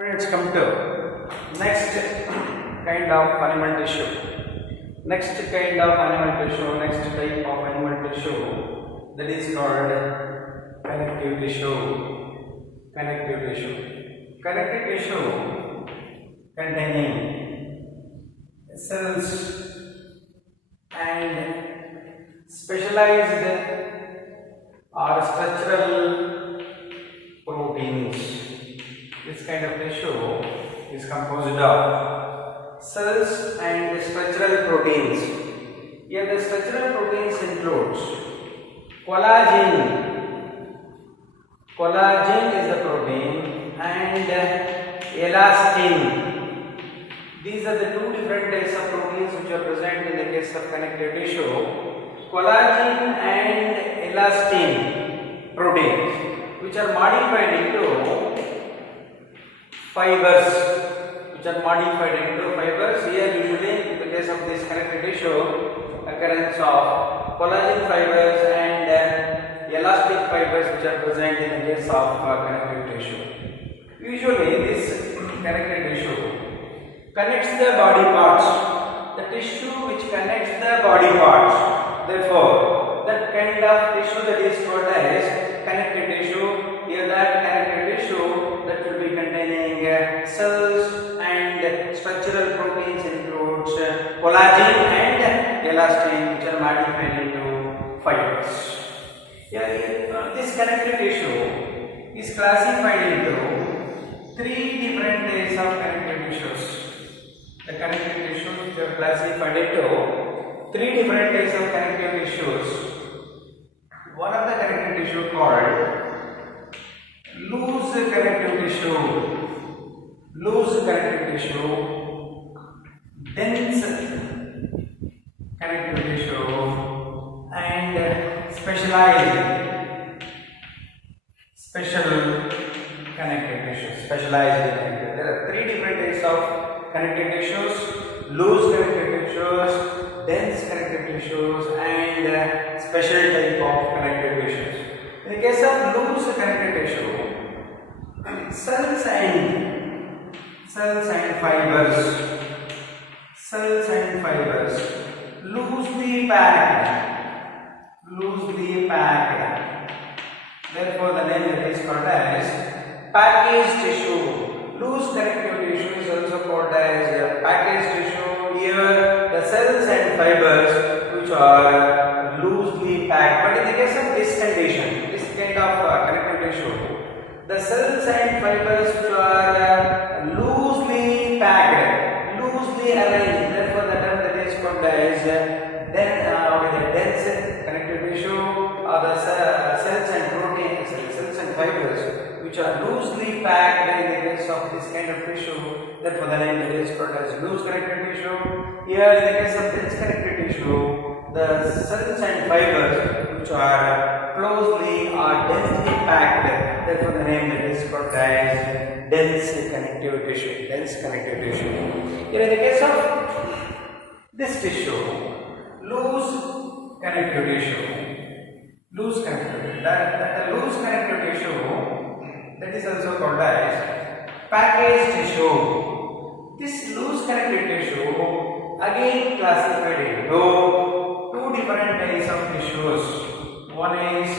Let's come to next kind of animal tissue. Next type of animal tissue that is called connective tissue. Connective tissue containing cells and specialized or structural proteins. This kind of tissue is composed of cells and structural proteins. Here the structural proteins includes collagen. Collagen is the protein and elastin. These are the two different types of proteins which are present in the case of connective tissue. Collagen and elastin proteins which are modified into fibers. Here usually in the case of this connective tissue, occurrence of collagen fibers and elastic fibers which are present in the case of connective tissue. Usually this connective tissue connects the body parts. The tissue which connects the body parts. Therefore, that kind of tissue that is called as connective tissue. Here that connective tissue that will be containing cells and structural proteins includes collagen and elastin which are modified into fibers. This connective tissue is classified into three different types of connective tissues. The connective tissues which are classified into three different types of connective tissues. One of the connective tissue called loose connective tissue, dense connective tissue, and special connective tissue. There are three different types of connective tissues: loose connective tissues, dense connective tissues, and special type of connective tissues. In the case of loose connective tissue, cells and fibers loosely packed. Therefore, the name that is called as packaged tissue. Loose connective tissue is also called as packaged tissue. Here, the cells and fibers which are loosely packed. But in the case of this condition, this kind of connective tissue, the cells and fibers which are loosely packed, loosely arranged. Therefore, the term that is called as dense connective tissue, or the cells and proteins, cells and fibers which are loosely packed in the case of this kind of tissue. Therefore, the name that is called as loose connective tissue. Here, in the case of dense connective tissue, the cells and fibers which are closely or densely packed. Therefore, the name that is called as dense connective tissue. Here, in the case of this tissue, loose connective tissue. The loose connective tissue that is also called as packaged tissue. This loose connective tissue again classified into two different types of tissues. One is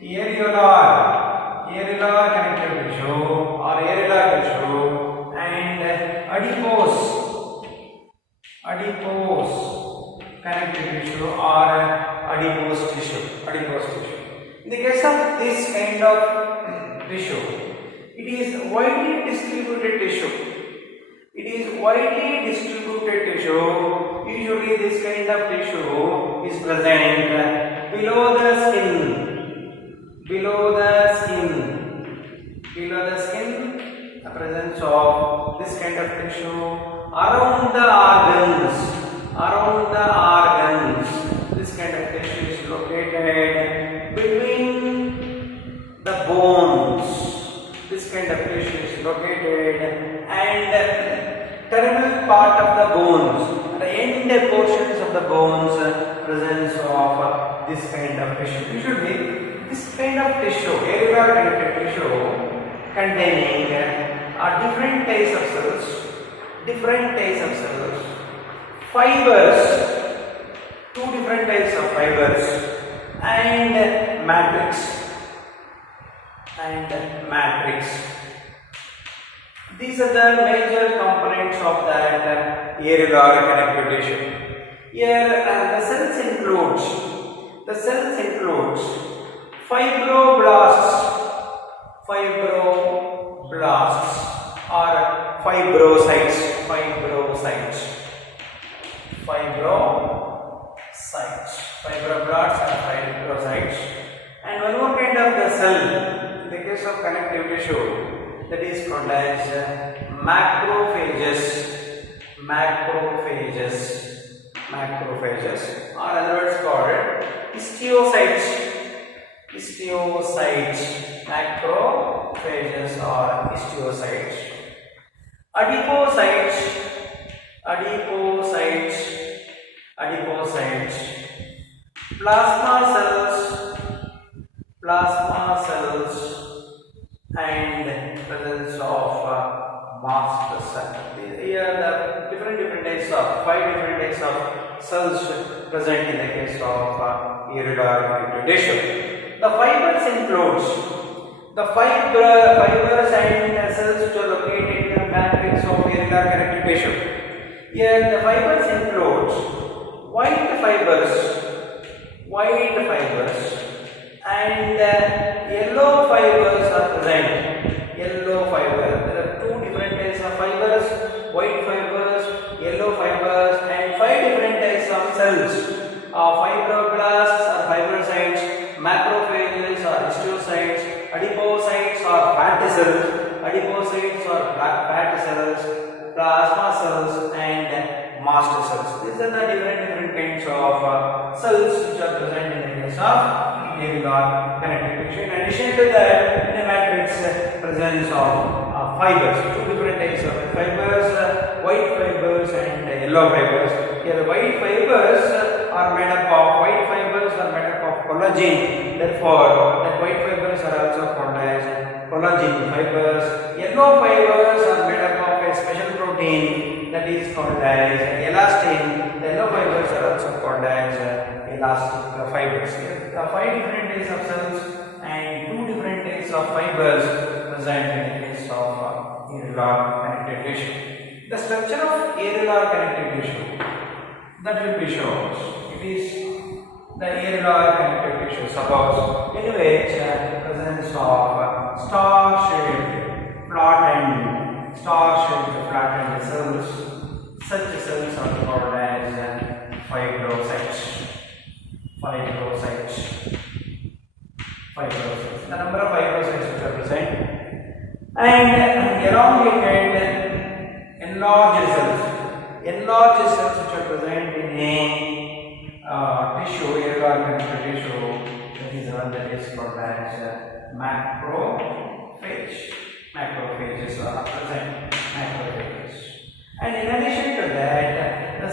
areolar connective tissue or areolar tissue, and adipose connective tissue or adipose tissue. In the case of this kind of tissue, it is widely distributed tissue. Usually, this kind of tissue is present below the skin. The presence of this kind of tissue around the organs. This kind of tissue is located between the bones. And terminal part of the bones, the end portions of the bones, presence of this kind of tissue. Usually, this kind of tissue, areolar connective tissue, containing different different types of cells, fibers, two different types of fibers, and matrix. These are the major components of that areolar connective tissue. Here the cells includes fibroblasts or fibrocytes. Fibroblasts are fibrocytes. And one more kind of the cell, in the case of connective tissue, that is called as macrophages, or other words called histiocytes. Macrophages or histiocytes. Adipocytes, plasma cells, and presence of mast cell. Here the different types of 5 different types of cells present in the case of areolar connective tissue. The fibers includes the fibers and cells which are located in the matrix of areolar connective tissue. Here the fibers includes white fibers and yellow fibers are present. There are 2 different types of fibers, white fibers, yellow fibers, and 5 different types of cells. Fibroblasts or fibrocytes, macrophages or histiocytes, adipocytes or fatty cells, plasma cells, and mast cells. These are the different kinds of cells which are present in the case of areolar connective tissue. In addition to that, in the matrix presence of fibers, 2 different types of fibers, white fibers and yellow fibers. Here the white fibers are made up of collagen. Therefore, the white fibers are also called as collagen fibers. Yellow fibers are made up of a special protein that is called as elastin. The yellow fibers are also called as elastic fibers. Here, 5 different types of cells and 2 different types of fibers present in the case of areolar connective tissue. The structure of areolar connective tissue that will be shown. It is the areolar connective tissue. Suppose in which presence of star-shaped flattened cells. Such cells are called as fibrocytes. The number of fibrocytes which are present, and elongated enlarged cells which are present in a tissue, areolar connective tissue. That is the one that is called as macrophages are present. And in addition to that, the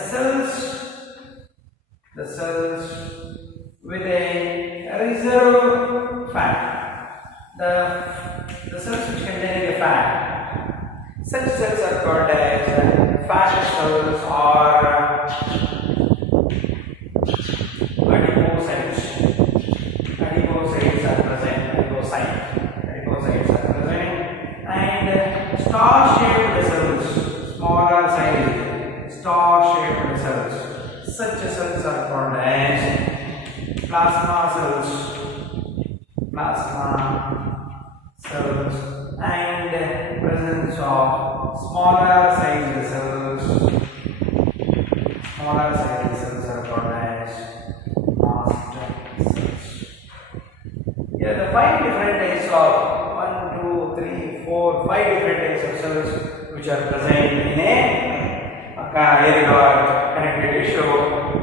cells with a reserve fat, the cells which contain a fat, such cells are called as fat cells or adipocytes. Adipocytes are present, and star-shaped cells, smaller size, star-shaped cells. Such cells are called as plasma cells, and presence of smaller sized cells. Smaller sized cells are called as mast cells. Here the 5 different types of 1, 2, 3, 4, 5 different types of cells which are present in a areolar connective tissue.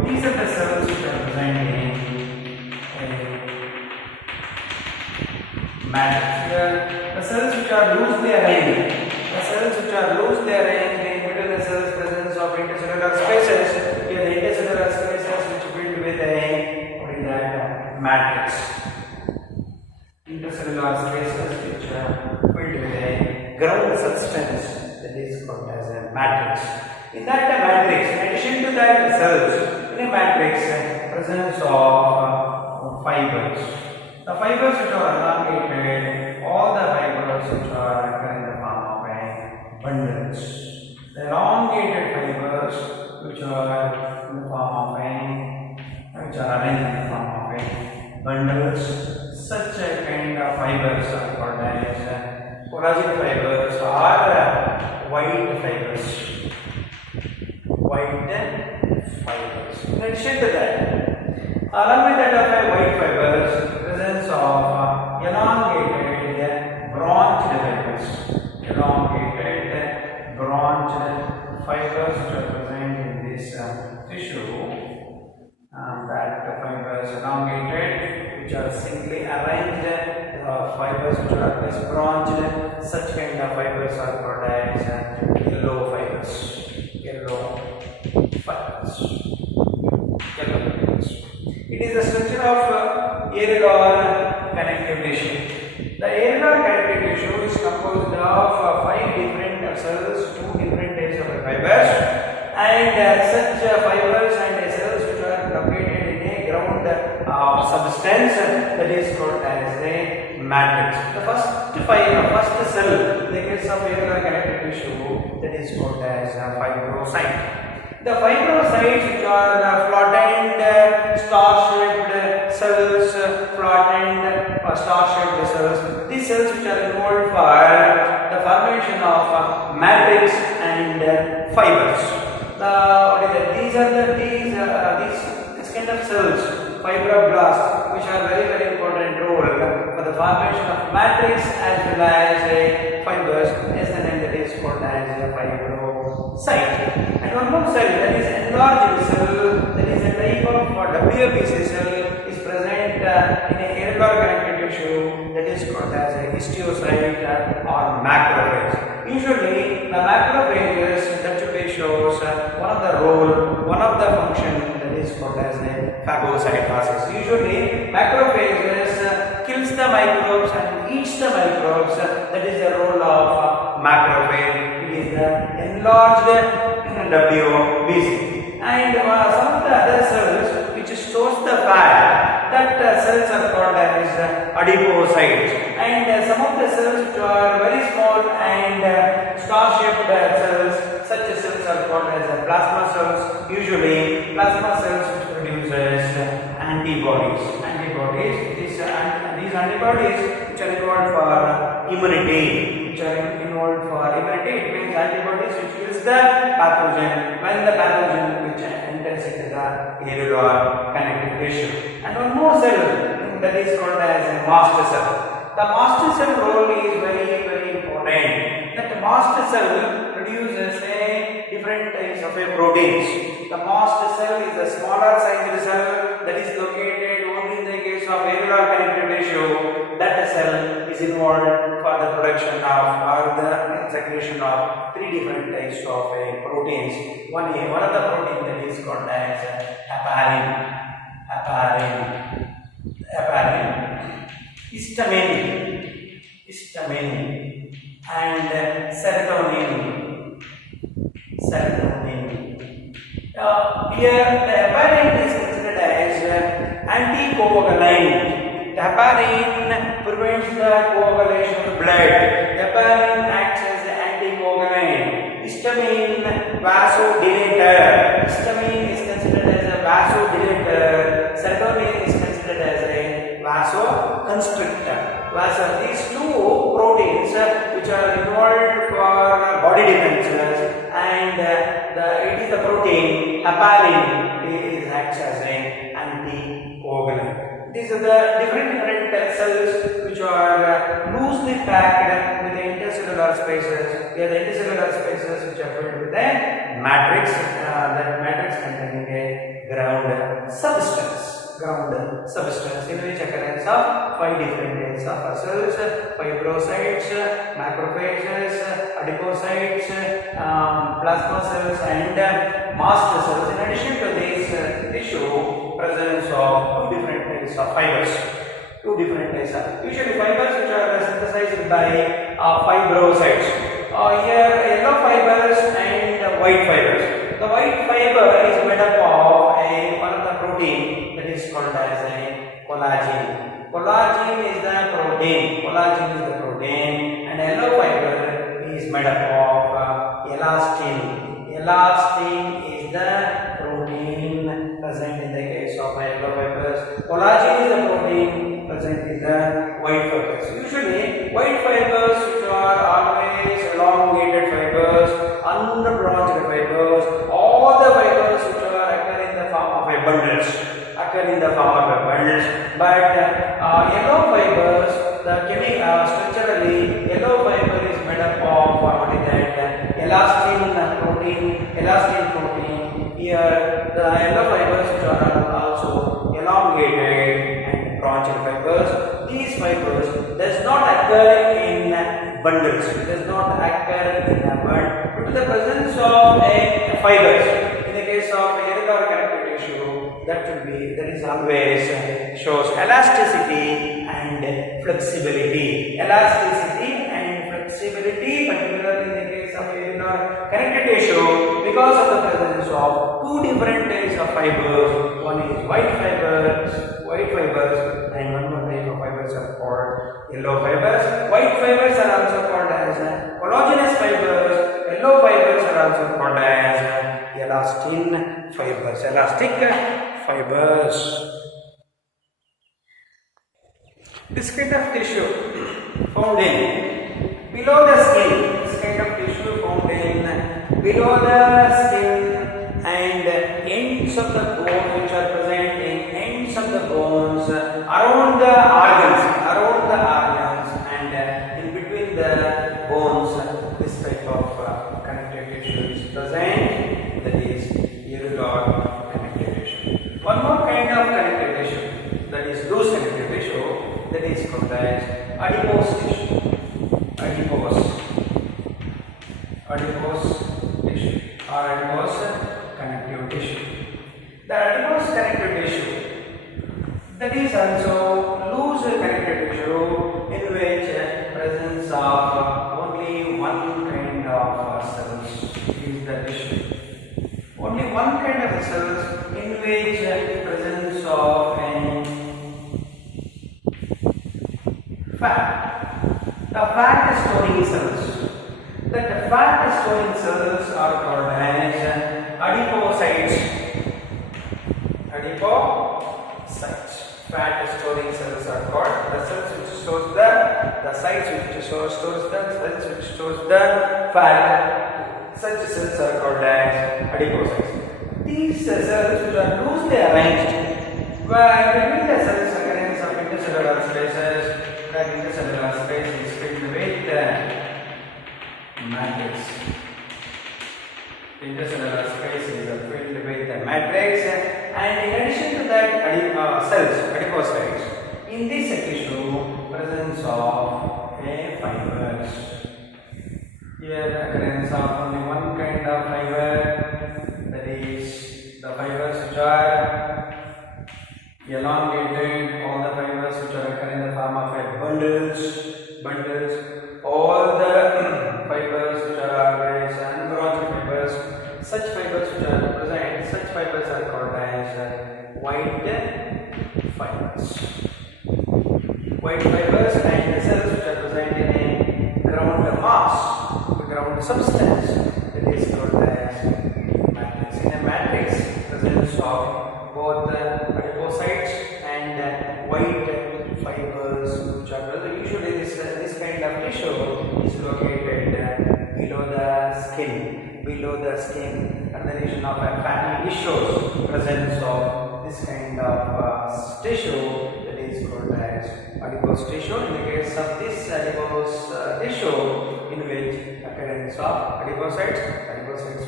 These are the cells which are present in matrix. Here the cells which are loosely arranged, in between the cells presence of intercellular spaces. Here the intercellular spaces which filled with a matrix. Intercellular spaces which are filled with a ground substance. that is called as a matrix. In that matrix, in addition to that cells, in a matrix, presence of fibers. The fibers which are elongated, all the fibers which are in the form of bundles. The elongated fibers which are in the form of which are arranged in the form of bundles. Such a kind of fibers are called as collagen fibers or white fibers. White fibers. In addition to that, along with that of white fibers, presence of elongated branched fibers. Elongated branched fibers which are present in this tissue. That fibers elongated, which are simply arranged, fibers which are less branched. Such kind of fibers are called as yellow fibers. Yellow fibers. It is the structure of areolar connective tissue. The areolar connective tissue is composed of 5 different cells, 2 different types of fibers, and such fibers and cells which are located in a ground substance that is called as a matrix. The first cell in the case of areolar connective tissue, that is called as fibrocyte. The fibrocytes which are flattened star-shaped cells, star-shaped cells. These cells which are involved for the formation of matrix and fibers. These kind of cells, fibroblasts, which are very important role for the formation of matrix as well as fibers, as the name that is called as a fibrocyte. And one more cell, that is enlarged cell, that is a type of WBC cell, is present in a areolar connective tissue, that is called as a histiocyte or macrophage. Usually, the macrophages that shows one of the function that is called as a phagocytosis. Usually, macrophages kills the microbes and eats the microbes. That is the role of macrophage. It is the enlarged WBC. And some of the other cells which stores the fat, that cells are called as adipocytes. And some of the cells which are very small and star-shaped cells, such cells are called as plasma cells. Usually, plasma cells which produces antibodies. These antibodies which are involved for immunity. It means antibodies which kills the pathogen when the pathogen which enters into the areolar connective tissue. And one more cell that is called as a mast cell. The mast cell role is very important. That mast cell produces different types of proteins. The mast cell is a smaller sized cell that is located only in the case of areolar connective tissue. That cell is involved for the production of or the secretion of 3 different types of proteins. One of the protein that is called as heparin, histamine, and serotonin. Here the heparin is considered as anticoagulant. The heparin prevents the coagulation of blood. Heparin acts as an anticoagulant. Histamine, vasodilator. Histamine is considered as a vasodilator. Serotonin is considered as a vasoconstrictor. These 2 proteins which are involved for body defenses, and it is the protein heparin acts as an anticoagulant. These are the different cells which are loosely packed with the intercellular spaces. Here the intercellular spaces which are filled with the matrix. That matrix containing a ground substance. In which occurrence of 5 different types of cells: fibrocytes, macrophages, adipocytes, plasma cells, and mast cells. In addition to this tissue, presence of 2 different types of fibers. Usually fibers which are synthesized by fibrocytes. Here yellow made up of elastin. Elastin is the protein present in the case of yellow fibers. Collagen is the protein present in the white fibers. Usually, white fibers which are always elongated fibers, unbranched fibers, all the fibers which are occur in the form of a bundles, but yellow fibers, structurally, yellow fiber is made up of what is that? Elastin protein. Here, the yellow fibers which are also elongated and branched fibers. These fibers does not occur in bundles. It does not occur in a bundle due to the presence of a fibers. In the case of irregular connective tissue, that is always shows elasticity and flexibility. Particularly in the case of irregular connective tissue, because of the presence of two different types of fibers. One is white fibers, and one more type of fibers are called yellow fibers. White fibers are also called as collagenous fibers. Yellow fibers are also called as elastin fibers, elastic fibers. This kind of tissue found in below the skin. This kind of tissue found in below the skin and ends of the bone, which are present in ends of the bones, around the organs, and in between the bones. This type of connective tissue is present. That is irregular connective tissue. One more kind of connective tissue, that is loose connective tissue, that is called as adipose tissue. Adipose tissue or adipose connective tissue. The adipose connective tissue, that is also loose connective tissue in which presence of only one kind of cells is the tissue. Only one kind of cells in which presence of fat. The fat storing cells. The fat storing cells are called as adipocytes. Fat storing cells are called the cells which stores the sites which stores the fat. Such cells are called as adipocytes. These cells which are loosely arranged, where between the cells occurrence of intercellular spaces. That intercellular space is filled with matrix. Intercellular space is filled with the matrix, and in addition to that, adipocytes. In this tissue, presence of fibers. Here, occurrence of only one kind of fiber, that is the fibers which are elongated, all the fibers which are occur in the form of bundles, all the fibers which are always unbranched fibers, such fibers which are present, such fibers are called as white fibers. White fibers and the cells which are present in a ground mass, the ground substance, that is called as matrix. In a matrix, presence of both adipocytes and white fibers which are present. Usually this kind of tissue is located below the skin, and the region of fatty tissues. Presence of this kind of tissue, that is called as adipose tissue. In the case of this adipose tissue, in which occurrence of adipocytes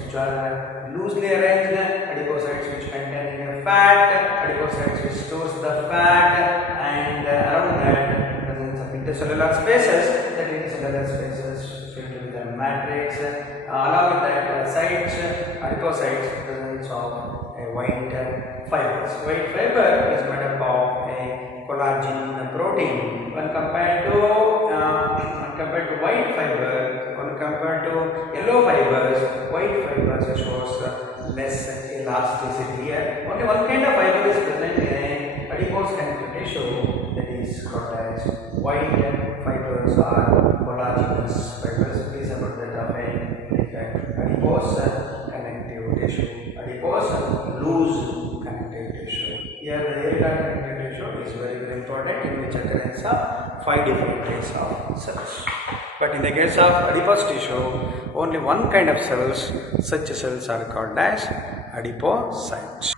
which are loosely arranged, adipocytes which contain fat, adipocytes which stores the fat, and around that presence of intercellular spaces. That intercellular spaces filled with the matrix. Along with that adipocytes, presence of white fibers. White fiber is made up of a collagen protein. When compared to white fiber, when compared to yellow fibers, white fibers shows less elasticity. Here, only one kind of fiber is present in a adipose connective tissue, that is called as white fibers or collagenous fibers. Please about that which contains 5 different kinds of cells. But in the case of adipose tissue, only one kind of cells, such cells are called as adipocytes.